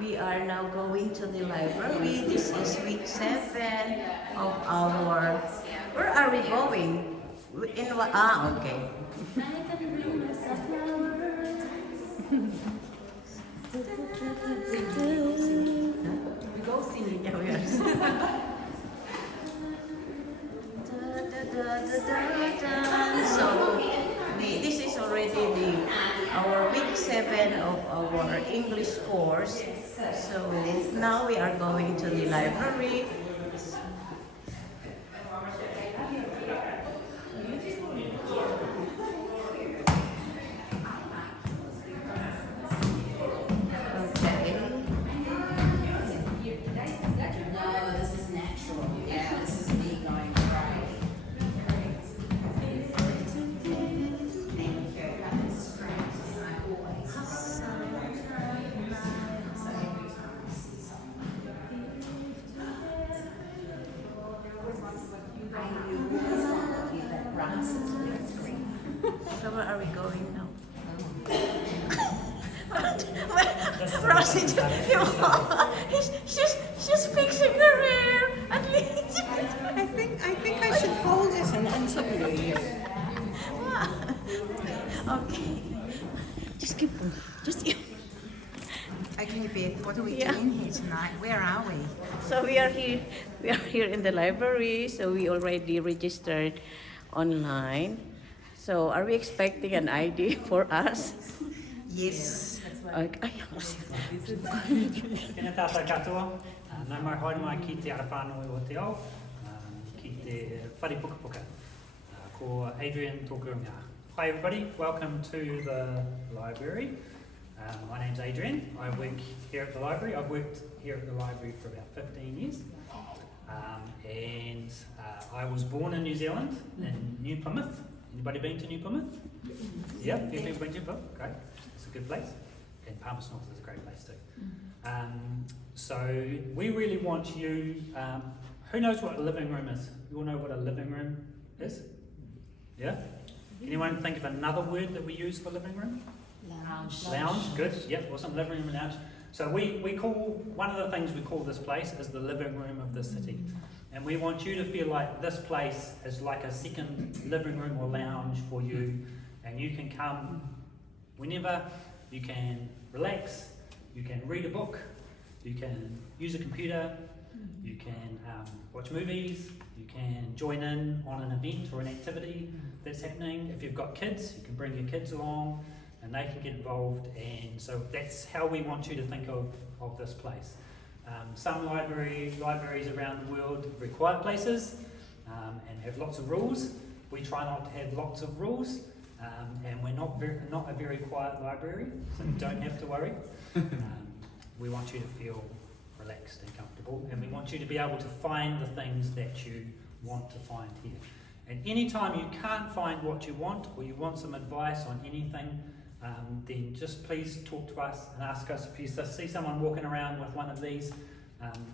We are now going to the library. This is week 7 of our... Where are we going? In what? Ah, okay. We go singing. Yeah, we are. So this is already our week 7 of our English course. So now we are going to the library. So where are we going now? Rosie, she's fixing her hair. At least. I think I should hold it and submit you. Okay. Just keep on. Just keep. Okay, Beth, what are we Yeah. doing here tonight? Where are we? So we are here. We are here in the library. So we already registered online. So are we expecting an ID for us? Yes. Okay. Tēnā tātou katoa, nau mai haere mai ki te ara whānui o te ao, ki te whare puka puka, ko Adrian tōku ngā. Hi everybody, welcome to the library. My name's Adrian, I work here at the library. I've worked here at the library for about 15 years. And I was born in New Zealand, in New Plymouth. Anybody been to New Plymouth? Yeah, you've been to New Plymouth? Great, it's a good place. And Palmerston North is a great place too. So we really want you, who knows what a living room is? You all know what a living room is? Yeah? Anyone think of another word that we use for living room? Lounge, good, yep, awesome, living room and lounge. So we call, one of the things we call this place is the living room of the city. And we want you to feel like this place is like a second living room or lounge for you. And you can come whenever, you can relax, you can read a book, you can use a computer, you can watch movies, you can join in on an event or an activity that's happening. If you've got kids, you can bring your kids along and they can get involved. And so that's how we want you to think of this place. Some libraries around the world are very quiet places and have lots of rules. We try not to have lots of rules, and we're not a very quiet library, so you don't have to worry. We want you to feel relaxed and comfortable, and we want you to be able to find the things that you want to find here. And anytime you can't find what you want, or you want some advice on anything, then just please talk to us and ask us. If you see someone walking around with one of these,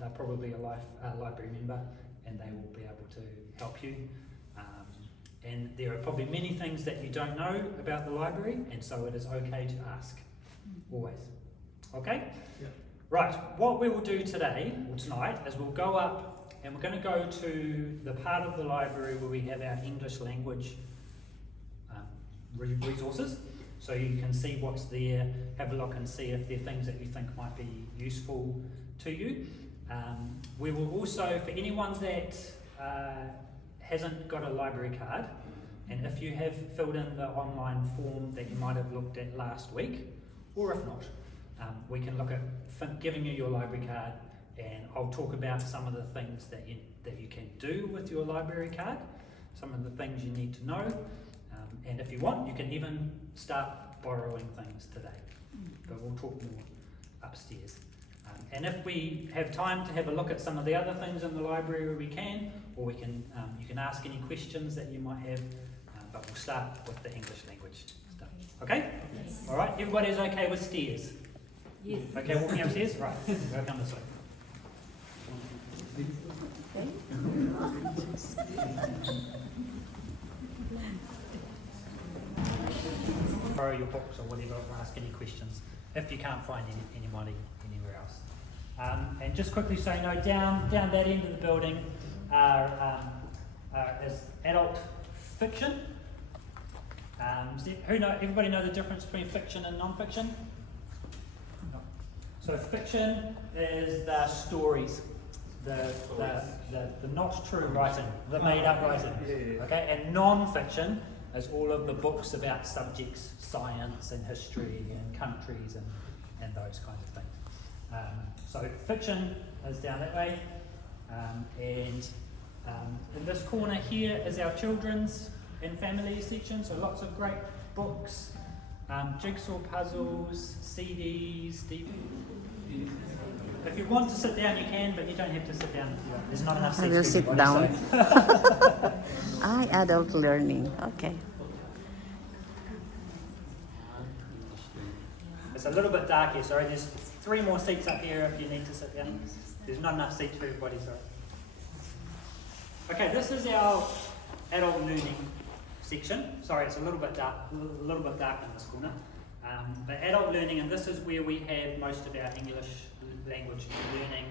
they're probably a library member, and they will be able to help you. And there are probably many things that you don't know about the library, and so it is okay to ask, always. Okay? Yeah. Right, what we will do today, or tonight, is we'll go up and we're going to go to the part of the library where we have our English language resources. So you can see what's there, have a look and see if there are things that you think might be useful to you. We will also, for anyone that hasn't got a library card, and if you have filled in the online form that you might have looked at last week, or if not, we can look at giving you your library card, and I'll talk about some of the things that you can do with your library card, some of the things you need to know, and if you want, you can even start borrowing things today, but we'll talk more upstairs. And if we have time to have a look at some of the other things in the library, we can, or we can, you can ask any questions that you might have, but we'll start with the English language stuff. Okay? Yes. All right, everybody's okay with stairs? Yes. Okay, walking upstairs? Right, go come this way. Borrow your books or whatever, or ask any questions if you can't find anybody anywhere else. And just quickly so you know, down that end of the building is adult fiction. Everybody know the difference between fiction and non-fiction? No. So fiction is the stories, the not true writing, the made up writing. Okay, and non-fiction is all of the books about subjects, science and history and countries and those kinds of things. So fiction is down that way, and in this corner here is our children's and family section, so lots of great books, jigsaw puzzles, CDs, DVDs. If you want to sit down, you can, but you don't have to sit down if you want. There's not enough seats I will for sit everybody, down. Adult learning. Okay. It's a little bit dark here, sorry. There's 3 more seats up here if you need to sit down. There's not enough seats for everybody, sorry. Okay, this is our adult learning section. Sorry, it's a little bit dark in this corner. But adult learning, and this is where we have most of our English language learning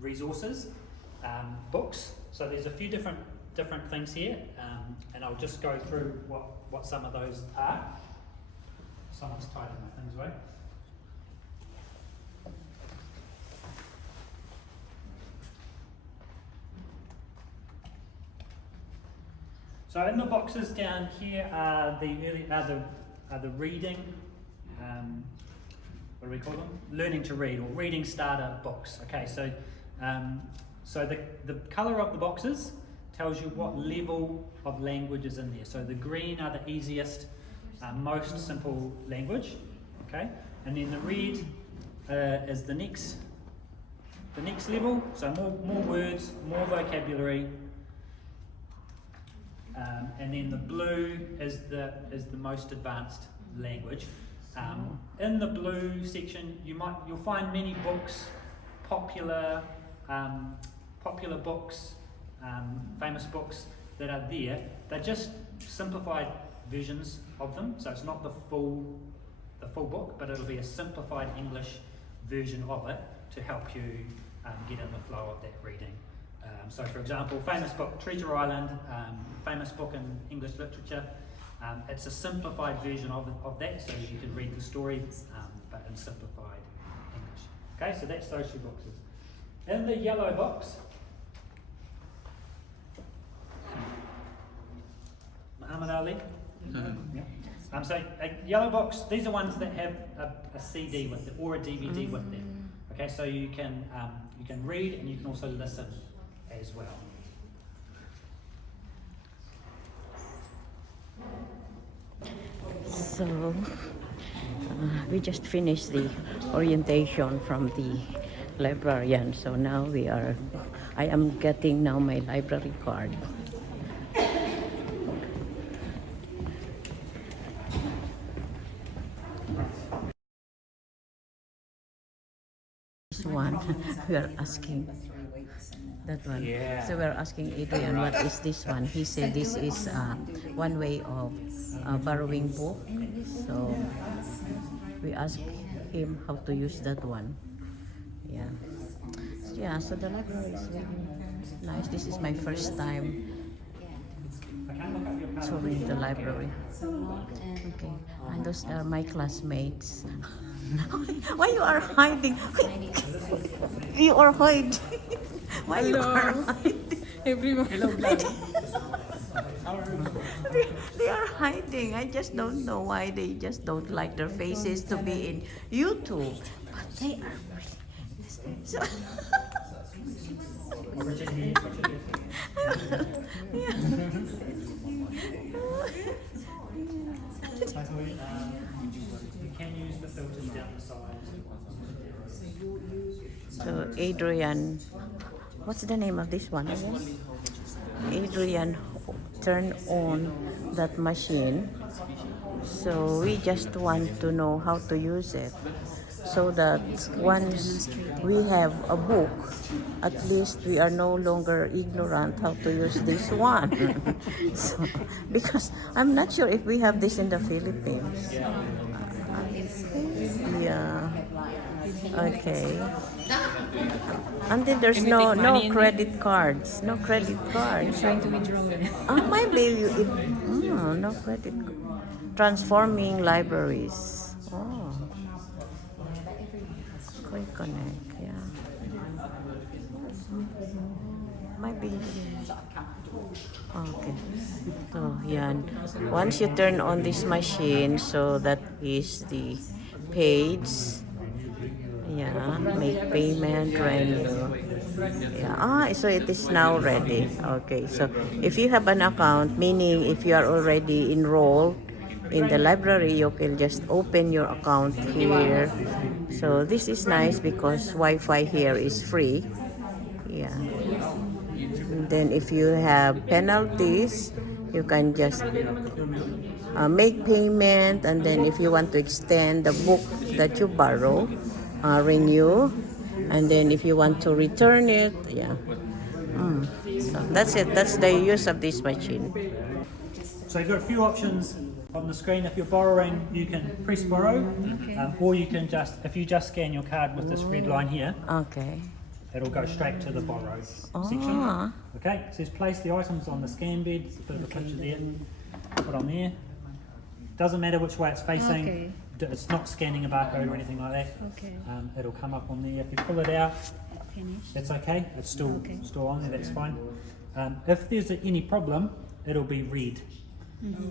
resources, books. So there's a few different things here, and I'll just go through what some of those are. Someone's tidying my things away. So in the boxes down here are the reading, what do we call them? Learning to read, or reading starter books. Okay, so the colour of the boxes tells you what level of language is in there. So the green are the easiest, most simple language. Okay, and then the red is the next level. So more words, more vocabulary. And then the blue is the most advanced language. In the blue section, you'll find many books, popular books, famous books that are there. They're just simplified versions of them, so it's not the full book, but it'll be a simplified English version of it to help you get in the flow of that reading. So for example, famous book, Treasure Island, famous book in English literature. It's a simplified version of that, so you can read the story, but in simplified English. Okay, so that's those 2 boxes. In the yellow box, Muhammad Ali. Yeah. So a yellow box, these are ones that have a CD with it or a DVD with them. Okay, so you can read and you can also listen as well. So we just finished the orientation from the librarian. So now I am getting now my library card. This one we are asking. That one. Yeah. So we're asking Adrian, what is this one? He said this is one way of borrowing book. So we asked him how to use that one. Yeah. So the library is very nice. This is my first time touring the library. Okay. And those are my classmates. Why you are hiding? You are hiding. Why you are hiding? Everyone. Hello, They are hiding. I just don't know why they just don't like their faces to be in YouTube. But they are so You can use the filters down the sides. So Adrian, what's the name of this one again? Adrian turned on that machine. So we just want to know how to use it, so that once we have a book, at least we are no longer ignorant how to use this one. So, because I'm not sure if we have this in the Philippines. Yeah. Okay. And then there's Can you no take money in credit cards. No credit cards. Trying to withdraw it. Maybe no credit. Transforming libraries. Oh. Quick Connect. Yeah. Maybe. Okay. So, yan. Once you turn on this machine, so that is the page. Yeah, make payment, renew. Yeah. So it is now ready. Okay. So if you have an account, meaning if you are already enrolled in the library, you can just open your account here. So this is nice because Wi-Fi here is free. Yeah. And then if you have penalties, you can just make payment, and then if you want to extend the book that you borrow, renew, and then if you want to return it, yeah. So that's it. That's the use of this machine. So you've got a few options on the screen. If you're borrowing, you can press borrow, or you can if you just scan your card with this red line here, Okay. it'll go straight to the borrow section. Ah. Okay, it says place the items on the scan bed. It's a bit of a picture there. Put on there. Doesn't matter which way it's facing. Okay. It's not scanning a barcode or anything like that. Okay. It'll come up on there. If you pull it out, Finish. that's okay. It's still Okay. on there. That's fine. If there's any problem, it'll be red,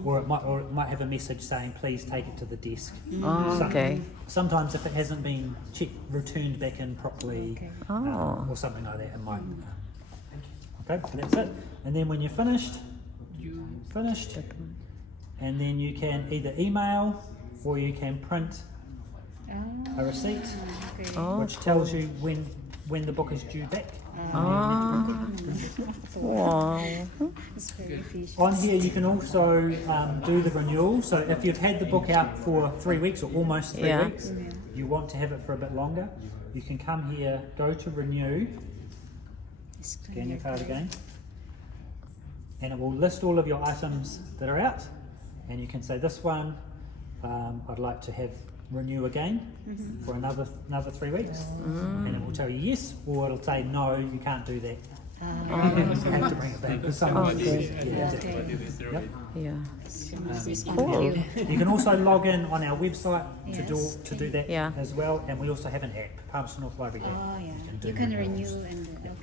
or it might have a message saying please take it to the desk. Oh, okay. Sometimes if it hasn't been returned back in properly, Okay. Oh. or something like that, it might. Okay, so that's it. And then when you're finished, and then you can either email or you can print Ah, a receipt, okay. Oh, which tells you when the book is due back. Wow. It's very efficient. On here you can also do the renewal. So if you've had the book out for 3 weeks or almost 3 Yeah. weeks, you want to have it for a bit longer, you can come here, go to renew, scan your card again, and it will list all of your items that are out, and you can say this one I'd like to have renew again for another 3 weeks, and it will tell you yes, or it'll say no, you can't do that. You have to bring it back because someone Okay. yeah, exactly. Yep. Yeah. Cool. You can also log in on our website Yes, to do that Yeah. as well, and we also have an app, Palmerston North Library app. Oh, yeah. do You can renewals. renew and